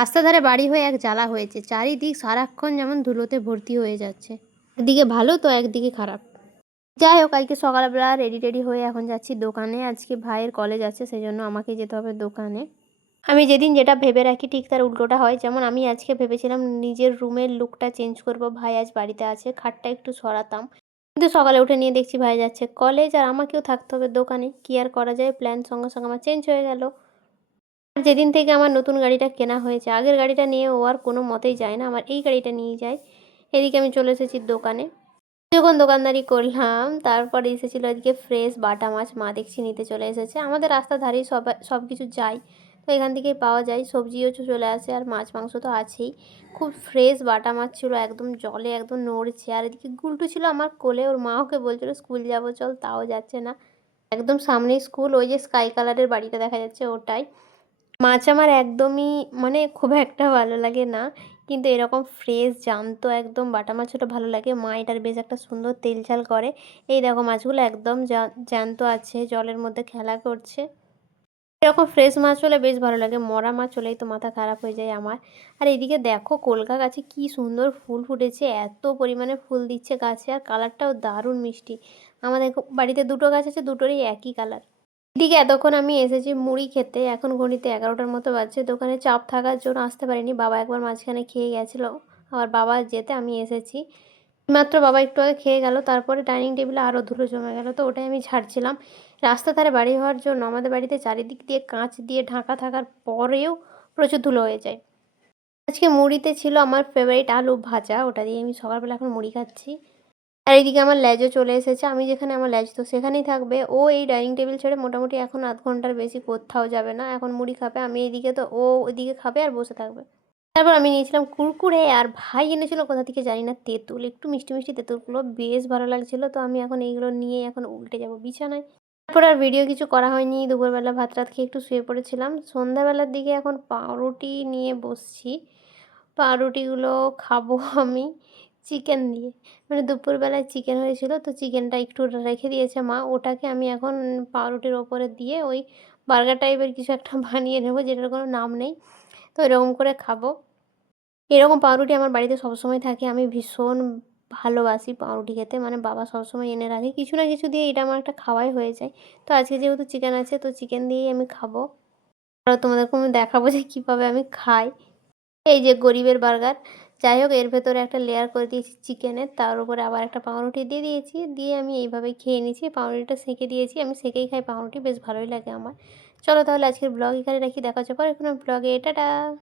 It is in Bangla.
রাস্তার ধারে বাড়ি হয়ে এক জ্বালা হয়েছে, চারিদিক সারাক্ষণ যেমন ধুলোতে ভর্তি হয়ে যাচ্ছে। একদিকে ভালো তো একদিকে খারাপ। যাই হোক, আজকে সকালবেলা রেডি টেডি হয়ে এখন যাচ্ছি দোকানে। আজকে ভাইয়ের কলেজ আছে, সেই জন্য আমাকে যেতে হবে দোকানে। আমি যেদিন যেটা ভেবে রাখি ঠিক তার উল্টোটা হয়। যেমন আমি আজকে ভেবেছিলাম নিজের রুমের লুকটা চেঞ্জ করব, ভাই আজ বাড়িতে আছে, খাটটা একটু সরাতাম। কিন্তু সকালে উঠে নিয়ে দেখছি ভাই যাচ্ছে কলেজ আর আমাকেও থাকতে হবে দোকানে। কি আর করা যায়, প্ল্যান সঙ্গে সঙ্গে আমার চেঞ্জ হয়ে গেল। আর যেদিন থেকে আমার নতুন গাড়িটা কেনা হয়েছে, আগের গাড়িটা নিয়ে ও আর কোনো মতেই যায় না, আমার এই গাড়িটা নিয়ে যায়। এদিকে আমি চলে এসেছি দোকানে। যখন দোকানদারি করলাম তারপরে এসেছিলো আজকে ফ্রেশ বাটা মাছ, মা দেখছি নিতে চলে এসেছে। আমাদের রাস্তার ধারেই সব কিছু যাই, তো এখান থেকেই পাওয়া যায়, সবজিও চলে আসে আর মাছ মাংস তো আছেই। খুব ফ্রেশ বাটা মাছ ছিল, একদম জলে একদম নড়ছে। আর এদিকে গুলটু ছিল আমার কোলে, ওর মা ওকে বলছিল স্কুল যাবো চল, তাও যাচ্ছে না। একদম সামনেই স্কুল, ওই যে স্কাই কালারের বাড়িটা দেখা যাচ্ছে ওটাই। মাছ আমার একদমই মানে খুব একটা ভালো লাগে না, কিন্তু এরকম ফ্রেশ জ্যান্ত একদম বাটা মাছ ওটা ভালো লাগে। মা এটার বেশ একটা সুন্দর তেল ঝাল করে। এই দেখো মাছগুলো একদম জ্যান্ত আছে, জলের মধ্যে খেলা করছে। এরকম ফ্রেশ মাছ হলে বেশ ভালো লাগে, মরা মাছ হলেই তো মাথা খারাপ হয়ে যায় আমার। আর এদিকে দেখো কলকা গাছে কি সুন্দর ফুল ফুটেছে, এত পরিমাণে ফুল দিচ্ছে গাছে, আর কালারটাও দারুণ মিষ্টি। আমাদের বাড়িতে দুটো গাছ আছে, দুটোরই একই কালার। এদিকে এতক্ষণ আমি এসেছি মুড়ি খেতে, এখন ঘড়িতে 11টার মতো বাজছে। দোকানে চাপ থাকার জন্য আসতে পারিনি, বাবা একবার মাঝখানে খেয়ে গেছিলো, আবার বাবা যেতে আমি এসেছি। মাত্র বাবা একটু আগে খেয়ে গেল, তারপরে ডাইনিং টেবিলে আরও ধুলো জমে গেল, তো ওটাই আমি ঝাড়ছিলাম। রাস্তার ধারে বাড়ি হওয়ার জন্য আমাদের বাড়িতে চারিদিক দিয়ে কাঁচ দিয়ে ঢাকা থাকার পরেও প্রচুর ধুলো হয়ে যায়। আজকে মুড়িতে ছিল আমার ফেভারিট আলু ভাজা, ওটা দিয়ে আমি সকালবেলা এখন মুড়ি খাচ্ছি। আর এইদিকে আমার ল্যাজও চলে এসেছে, আমি যেখানে আমার ল্যাজ তো সেখানেই থাকবে। ও এই ডাইনিং টেবিল ছেড়ে মোটামুটি এখন আধ ঘন্টার বেশি কোথাও যাবে না, এখন মুড়ি খাবে, আমি এইদিকে, তো ও ওইদিকে খাবে আর বসে থাকবে। তারপর আমি নিয়েছিলাম কুরকুরে, আর ভাই এনেছিল কোথা থেকে জানি না তেঁতুল, একটু মিষ্টি মিষ্টি তেঁতুলগুলো বেশ ভালো লাগছিল। তো আমি এখন এইগুলো নিয়ে এখন উল্টে যাব বিছানায়। তারপর আর ভিডিও কিছু করা হয়নি, দুপুরবেলা ভাত রাত খেয়ে একটু শুয়ে পড়েছিলাম। সন্ধ্যাবেলার দিকে এখন পাউরুটি নিয়ে বসছি, পাউরুটিগুলো খাবো আমি চিকেন দিয়ে। মানে দুপুরবেলায় চিকেন হয়েছিল, তো চিকেনটা একটু রেখে দিয়েছে মা, ওটাকে আমি এখন পাউরুটির ওপরে দিয়ে ওই বার্গার টাইপের কিছু একটা বানিয়ে নেবো, যেটার কোনো নাম নেই। তো এরকম করে খাবো। এরকম পাউরুটি আমার বাড়িতে সবসময় থাকে, আমি ভীষণ ভালোবাসি পাউরুটি খেতে, মানে বাবা সবসময় এনে রাখে কিছু না কিছু দিয়ে, এটা আমার একটা খাওয়াই হয়ে যায়। তো আজকে যেহেতু চিকেন আছে, তো চিকেন দিয়েই আমি খাবো। আর তোমাদেরকে আমি দেখাবো যে কীভাবে আমি খাই। এই যে গরিবের বার্গার। যাই হোক, এর ভেতরে একটা লেয়ার করে দিয়েছি চিকেনের, তার উপরে আবার একটা পাউরুটি দিয়ে দিয়েছি, দিয়ে আমি এইভাবেই খেয়ে নিয়েছি। পাউরুটিটা সেঁকে দিয়েছি, আমি সেঁকেই খাই পাউরুটি, বেশ ভালোই লাগে আমার। চলো তাহলে আজকের ব্লগ এখানে রাখি, দেখা হচ্ছে পরে কোনো ব্লগে, টাটা।